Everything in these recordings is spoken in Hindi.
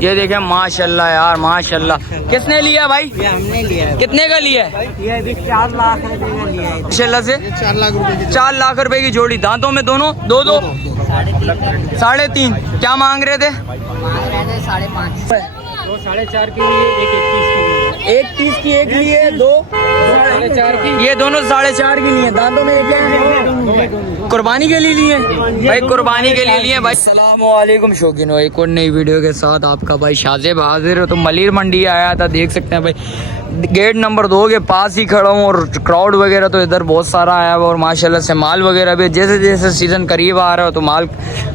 ये देखें माशाल्लाह यार माशाल्लाह। किसने लिया भाई? ये हमने लिया है। कितने का लिया है? ये भी 4 लाख रुपए का लिया है। माशाल्लाह से 4 लाख रुपए 4 लाख रुपए की जोड़ी। दांतों में दोनों दो दो 3.5। क्या मांग रहे थे? मांग रहे थे 5.5। 2 4.5 के लिए, एक 31 की एक लिए, 2 4.5 की। ये दोनों 4.5 की लिए। दांतों में क्या है? कुर्बानी के लिए लिए भाई, कुर्बानी के लिए लिए भाई। अस्सलामुअलैकुम शौकीनो, एक और नई वीडियो के साथ आपका भाई शाजिब हाजिर हो। तो मलिर मंडी आया था, देख सकते हैं भाई गेट नंबर 2 के पास ही खड़ा हूँ और क्राउड वगैरह तो इधर बहुत सारा आया हुआ और माशाल्लाह से माल वगैरह भी जैसे जैसे सीज़न करीब आ रहा है तो माल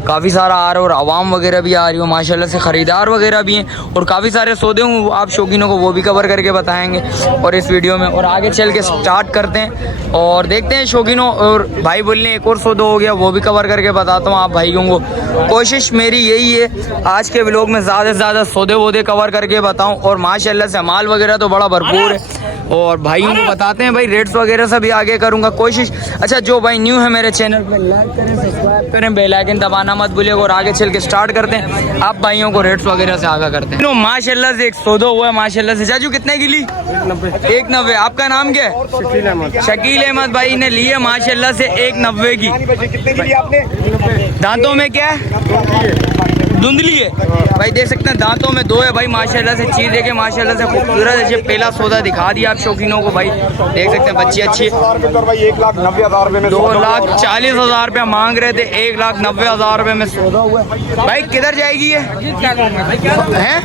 काफ़ी सारा आ रहा है और आवाम वगैरह भी आ रही हो माशाल्लाह से, ख़रीदार वगैरह भी हैं और काफ़ी सारे सौदे हूँ आप शौकीनों को वो भी कवर करके बताएंगे और इस वीडियो में। और आगे चल के स्टार्ट करते हैं और देखते हैं शौकीनों। और भाई बोलने एक और सौदा हो गया वो भी कवर करके बताता हूँ आप भाइयों को। कोशिश मेरी यही है आज के व्लॉग में ज़्यादा से ज़्यादा सौदे वोदे कवर करके बताऊँ और माशाल्लाह से माल वगैरह तो बड़ा भरपूर है और भाइयों को बताते हैं भाई रेट्स वगैरह से भी आगे करूँगा कोशिश। अच्छा जो भाई न्यू है मेरे चैनल पे लाइक करें, सब्सक्राइब करें, बेल आइकन दबाना मत भूलिएगा और आगे चल के स्टार्ट करते हैं आप भाइयों को रेट्स वगैरह से आगे करते हैं। माशाल्लाह से एक सौदा हुआ है माशाल्लाह से। चाचू कितने की ली? 190। आपका नाम क्या है? शकील अहमद भाई ने लिए माशाल्लाह से 190 की। दांतों में क्या है? धुंधली है भाई, देख सकते हैं दांतों में 2 है भाई माशाल्लाह से। चीज देखे माशाल्लाह से खूबसूरत है। पहला सौदा दिखा दिया आप शौकीनों को भाई, देख सकते हैं बच्ची अच्छी। 2,40,000 रुपया मांग रहे थे, 1,90,000 रुपये में सौदा हुआ भाई। किधर जाएगी ये? हैं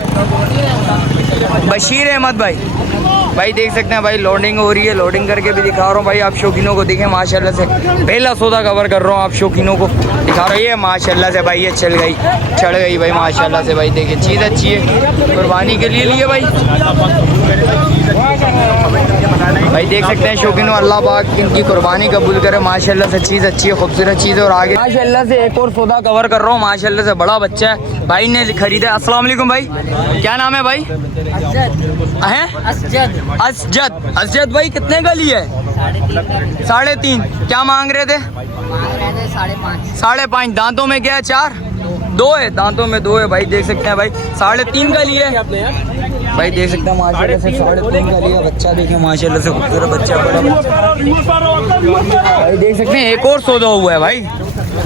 बशीर अहमद भाई देख सकते हैं भाई लोडिंग हो रही है, लोडिंग करके भी दिखा रहा हूँ भाई आप शौकीनों को। देखें माशाल्लाह से पहला सौदा कवर कर रहा हूँ आप शौकीनों को दिखा रहा हूँ। ये माशाल्लाह से भाई ये चढ़ गई भाई माशाल्लाह से भाई। देखिए चीज़ अच्छी है, कुर्बानी के लिए लिए भाई देख सकते हैं शौकीनों। अल्लाह पाक इनकी कुर्बानी कबूल करे माशाल्लाह से। चीज़ अच्छी है, खूबसूरत चीज़ है। और आगे माशाल्लाह से एक और सौदा कवर कर रहा हूँ माशाल्लाह से। बड़ा बच्चा है भाई ने खरीदा। अस्सलाम वालेकुम भाई, क्या नाम है भाई? असजद भाई कितने का लिया है? 3.5। क्या मांग रहे थे? मांग रहे थे 5.5। 5.5। दांतों में क्या है? 4 2 है। दांतों में 2 है भाई, देख सकते हैं भाई। 3.5 का लिया है भाई, देख सकते हैं माशाल्लाह से 3.5 का लिया। बच्चा देखिए माशाल्लाह से खूबसूरत बच्चा, बड़ा बच्चा भाई देख सकते हैं। एक और सौदा हुआ है भाई,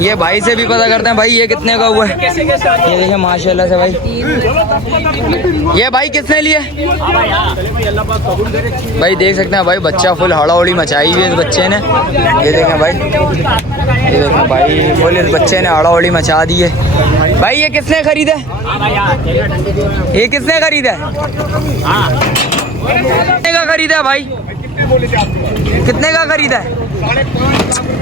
ये भाई से भी पता करते हैं भाई ये कितने का हुआ है। ये देखिए माशाल्लाह से भाई। ये भाई किसने लिए भाई? देख सकते हैं भाई बच्चा फुल हड़ाउड़ी मचाई हुई है इस बच्चे ने। ये देखें भाई, ये देखें भाई फुल इस बच्चे ने हड़ाउड़ी मचा दी है भाई। ये किसने खरीदा? ये किसने खरीदा? कितने का खरीदा है भाई? कितने का खरीदा है?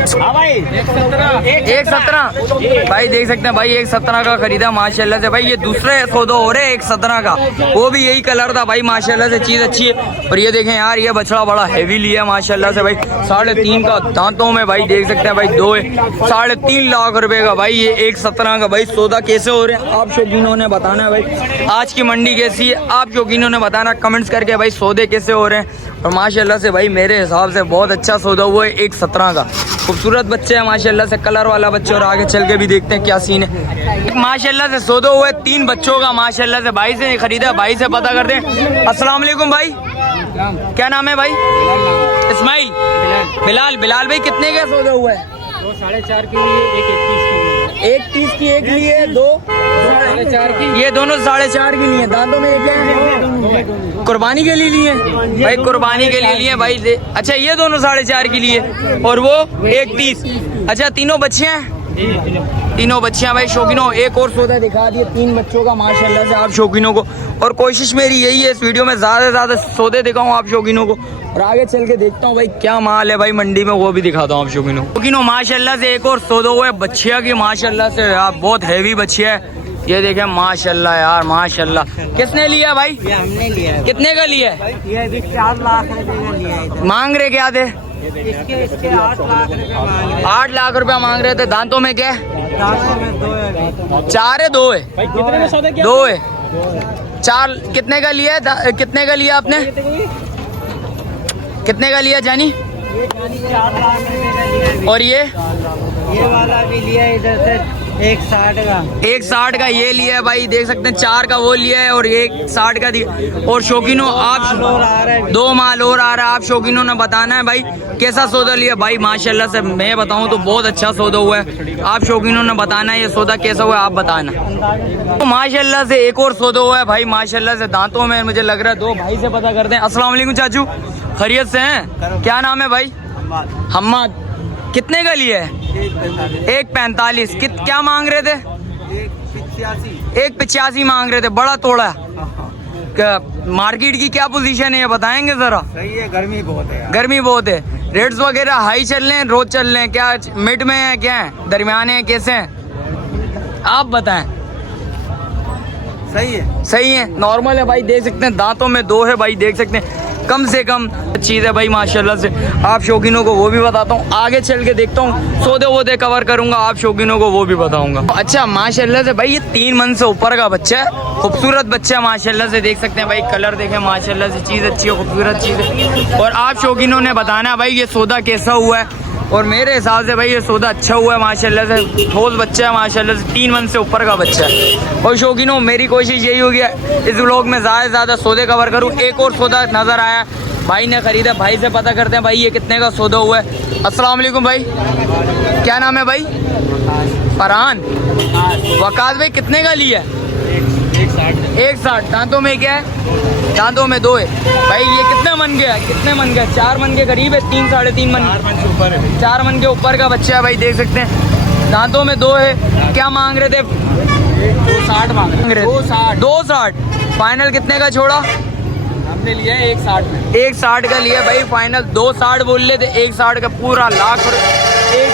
1.17 भाई देख सकते हैं भाई 1.17 का खरीदा माशाल्लाह से भाई। ये दूसरे सौदा हो रहे 1.17 का, वो भी यही कलर था भाई माशाल्लाह से। चीज़ अच्छी है। और ये देखें यार ये बछड़ा बड़ा हैवी लिया माशाल्लाह से भाई। 3.5 का दांतों में भाई देख सकते हैं भाई 2 है। 3.5 लाख रुपए का भाई ये 1.17 का भाई सौदा। कैसे हो रहे हैं आप शौकीनों ने बताना है भाई। आज की मंडी कैसी है आप शौकीनों ने बताना कमेंट्स करके भाई। सौदे कैसे हो रहे हैं? और माशाल्लाह से भाई मेरे हिसाब से बहुत अच्छा सौदा हुआ है 1.17 का। खूबसूरत बच्चे हैं माशाल्लाह से, कलर वाला बच्चे। और आगे चल के भी देखते हैं क्या सीन है। माशाल्लाह से सौदा हुआ है 3 बच्चों का माशाल्लाह से। भाई से खरीदा, भाई से पता करते हैं। अस्सलाम वालेकुम भाई, क्या नाम है भाई? इस्माइल। बिलाल भाई कितने का सौदा हुआ है? 2 4.5 के लिए, एक 31 की एक लिए, 2 4.5 की। ये दोनों 4.5 की लिए। दांतों में क्या है? कुर्बानी के लिए लिए भाई, कुर्बानी के लिए लिए भाई। अच्छा ये दोनों 4.5 की लिए और वो 1.30। अच्छा तीनों बच्चे हैं? तीनों बच्चियां भाई शौकीनों। एक और सौदा दिखा दिए 3 बच्चों का माशाल्लाह से आप शौकीनों को। और कोशिश मेरी यही है इस वीडियो में ज़्यादा से ज़्यादा सौदे दिखाऊं आप शौकीनों को और आगे चल के देखता हूँ भाई क्या माल है भाई मंडी में, वो भी दिखाता हूँ आप शौकीनों माशाल्लाह से। एक और सौदा हुआ है बच्चिया की माशाल्लाह से, आप बहुत हैवी बच्चिया है। ये देखें माशाल्लाह यार माशाल्लाह। किसने लिया भाई? ये हमने लिया है। कितने का लिया है? ये भी 4 लाख रुपए का लिया है। मांग रहे क्या थे? इसके 8 लाख रुपए मांग रहे। 8 लाख रुपया मांग रहे थे। दांतों में क्या है? दांतों में 2 है। 4 है? 2 है? कितने में सौदा किया? 2 है। 4 कितने का लिया है? कितने का लिया आपने? कितने का लिया जानी? ये 4 लाख रुपए का लिया है। और ये ये वाला भी लिया इधर से 160 का 160 का ये लिया है भाई, देख सकते हैं 4 का वो लिया है और 160 का दिया। और शौकीनों आप और आ रहा है 2 माल और आ रहा है, आप शौकीनों ने बताना है भाई कैसा सौदा लिया। भाई माशाल्लाह से मैं बताऊं तो बहुत अच्छा सौदा हुआ है, आप शौकीनों ने बताना है ये सौदा कैसा हुआ है, आप बताना। तो माशाल्लाह से एक और सौदा हुआ है भाई माशाल्लाह से, दांतों में मुझे लग रहा है। 2 भाई से पता करते हैं। अस्सलाम वालेकुम चाचू, खैरियत से हैं? क्या नाम है भाई? हम्माद। कितने का लिया है? 145। क्या मांग रहे थे? 185 मांग रहे थे, बड़ा तोड़ा है। मार्केट की क्या पोजीशन है ये बताएंगे जरा? सही है, गर्मी बहुत है। गर्मी बहुत है, रेट्स वगैरह हाई चल रहे हैं, रोज चल रहे हैं, क्या मिड में है, क्या है, दरमियाने हैं, कैसे हैं आप बताएं? सही है, सही है, नॉर्मल है भाई, देख सकते हैं दांतों में 2 है भाई, देख सकते हैं कम से कम चीज़ है भाई माशाल्लाह से। आप शौकीनों को वो भी बताता हूँ, आगे चल के देखता हूँ, सौदे वोदे कवर करूँगा, आप शौकीनों को वो भी बताऊँगा। अच्छा माशाल्लाह से भाई ये 3 मन से ऊपर का बच्चा है, खूबसूरत बच्चा है माशाल्लाह से, देख सकते हैं भाई कलर देखें माशाल्लाह से, चीज़ अच्छी है, खूबसूरत चीज़ है। और आप शौकीनों ने बताना है भाई ये सौदा कैसा हुआ है, और मेरे हिसाब से भाई ये सौदा अच्छा हुआ है माशाल्लाह से, ठोस बच्चा है माशाल्लाह से, 3 मन से ऊपर का बच्चा है। और शौकीनों मेरी कोशिश यही होगी इस व्लॉग में ज़्यादा से ज़्यादा सौदे कवर करूँ। एक और सौदा नज़र आया, भाई ने खरीदा, भाई से पता करते हैं भाई ये कितने का सौदा हुआ है। अस्सलाम वालेकुम भाई, क्या नाम है भाई? फरहान। वकास भाई कितने का लिया? 160। दांतों में क्या है? दांतों में 2 है भाई। ये कितने मन गया? कितने मन गया? 4 मन के करीब है, 3 साढ़े 3 मन, 4 मन के ऊपर का बच्चा है भाई, देख सकते हैं दांतों में 2 है। क्या मांग रहे थे? 260 मांग रहे थे। 260 फाइनल कितने का छोड़ा? हमने लिया है 160 में। 160 का लिया भाई फाइनल, 260 बोल रहे थे, 160 का पूरा लाख 1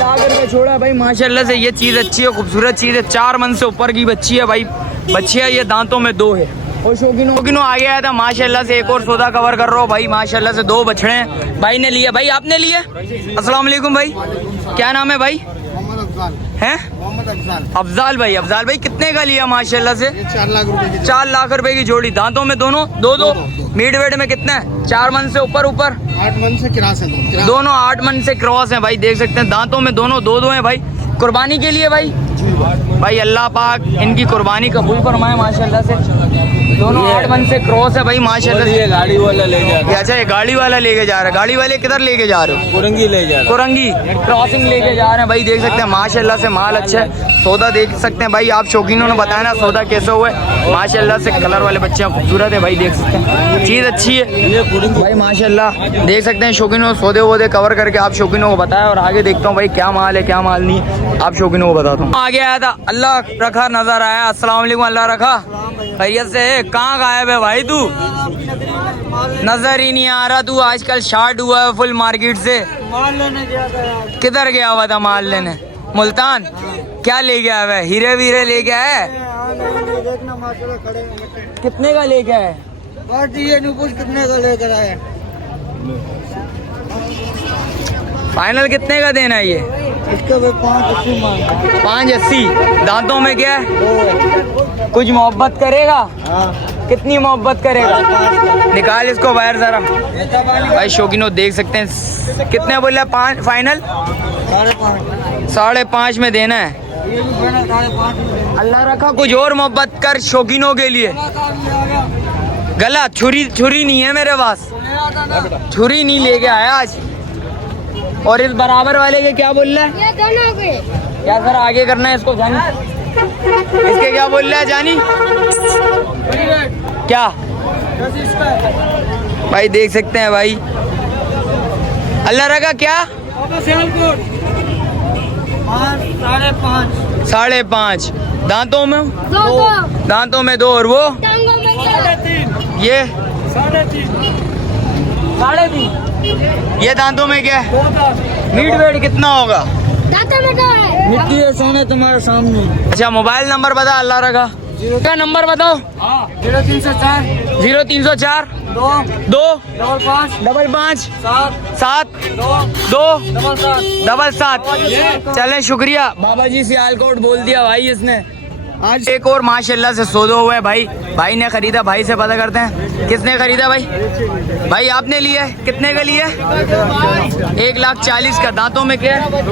लाख रुपये छोड़ा भाई माशाल्लाह से। ये चीज़ अच्छी है, खूबसूरत चीज़ है, 4 मन से ऊपर की बच्ची है भाई, बच्ची है ये, दांतों में 2 है। और शौकीनों आगे आया था माशाल्लाह से, एक और सौदा कवर कर रहा हूँ भाई माशाल्लाह से, 2 बछड़े हैं भाई ने लिया। भाई आपने लिया? अस्सलाम वालेकुम भाई, क्या नाम है भाई? हैं? अफजाल भाई। अफजाल भाई कितने का लिया माशाल्लाह से? 4 लाख रुपए की जोड़ी, दांतों में दोनों 2 मीट वेट में कितना है? 4 मन से ऊपर 8 मन से क्रॉस है, दोनों 8 मन से क्रॉस है भाई, देख सकते हैं दांतों में दोनों 2 हैं भाई। कुर्बानी के लिए भाई, भाई अल्लाह पाक इनकी कुर्बानी कबूल फरमाए माशाल्लाह से। दोनों 8 मन से क्रॉस है भाई माशाल्लाह से। गाड़ी वाला ले जा रहा है। अच्छा ये गाड़ी वाला लेके जा रहा है, गाड़ी वाले किधर लेके जा रहे हो? कुरंगी ले जा रहा है। कुरंगी क्रॉसिंग लेके जा रहे हैं भाई, देख सकते हैं माशाल्लाह से माल अच्छा है, सौदा देख सकते हैं भाई। आप शौकीनों ने बताया ना सौदा कैसा हुआ है माशाल्लाह से, कलर वाले बच्चे खूबसूरत है भाई, देख सकते हैं चीज़ अच्छी है भाई माशाल्लाह, देख सकते हैं शौकीनों सौदे वोदे कवर करके आप शौकीनों को बताया। और आगे देखता हूँ भाई क्या माल है क्या माल नहीं है, आप शौकीनों को बताता हूँ। आगे आया था, अल्लाह रखा नजर आया। अस्सलाम वालेकुम, अल्लाह रखा, खैरियत से है? कहाँ गायब है भाई तू? नजर ही नहीं आ रहा, तू आजकल शार्ट हुआ है फुल मार्केट से। माल लेने गया था यार। किधर गया हुआ था माल लेने? मुल्तान। क्या ले गया है? हीरे वीरे ले गया है? देखना माशाल्लाह खड़े हैं। कितने का ले गया है? बस ये नहीं पूछ कितने का लेकर आए। फाइनल कितने का देना है ये? इसके भाई 580 मांग। 580। दांतों में क्या है? कुछ मोहब्बत करेगा? कितनी मोहब्बत करेगा? निकाल इसको बाहर जरा भाई। शौकीनों देख सकते हैं कितने बोला? 5 फाइनल 5.5 में देना है। ये भी बना 5.5 अल्लाह रखा, कुछ और मोहब्बत कर शौकीनों के लिए। गला छुरी नहीं है मेरे पास, छुरी नहीं लेके आया आज। और इस बराबर वाले के क्या बोल रहा है? ये दोनों के क्या सर आगे करना है इसको जानी? इसके क्या बोल रहा है जानी? क्या भाई देख सकते हैं भाई, अल्लाह रखा क्या? 5.5। दांतों में दो दांतों में 2 और वो टांगों में ये 3.5। ये दांतों में क्या है? मीट वेट कितना होगा? दांतों में 2 है। मिट्टी है सोने तुम्हारे सामने। अच्छा मोबाइल नंबर बता अल्लाह रखा, का नंबर बताओ। 0304 0304 2 5 7 2 7 चले शुक्रिया। बाबा जी सियालकोट बोल दिया भाई इसने, आज एक और माशाल्लाह से सौदा हुआ है भाई। भाई ने खरीदा, भाई से पता करते हैं किसने खरीदा। भाई भाई आपने लिया है, कितने का लिया है? 1,40,000 का। दांतों में क्या है?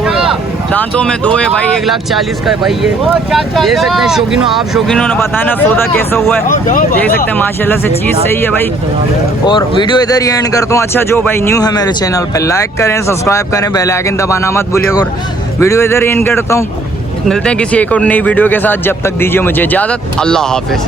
दांतों में 2 है भाई। 1,40,000 का है भाई। ये देख सकते हैं शौकीनों, आप शौकीनों ने बताया ना सौदा कैसा हुआ है। देख सकते हैं माशाल्लाह से चीज़ सही है भाई। और वीडियो इधर ही एंड करता हूँ। अच्छा जो भाई न्यू है मेरे चैनल पर, लाइक करें, सब्सक्राइब करें, बेल आइकन दबाना मत भूलिएगा। और वीडियो इधर ही एंड करता हूँ। मिलते हैं किसी एक और नई वीडियो के साथ। जब तक दीजिए मुझे इजाज़त। अल्लाह हाफिज़।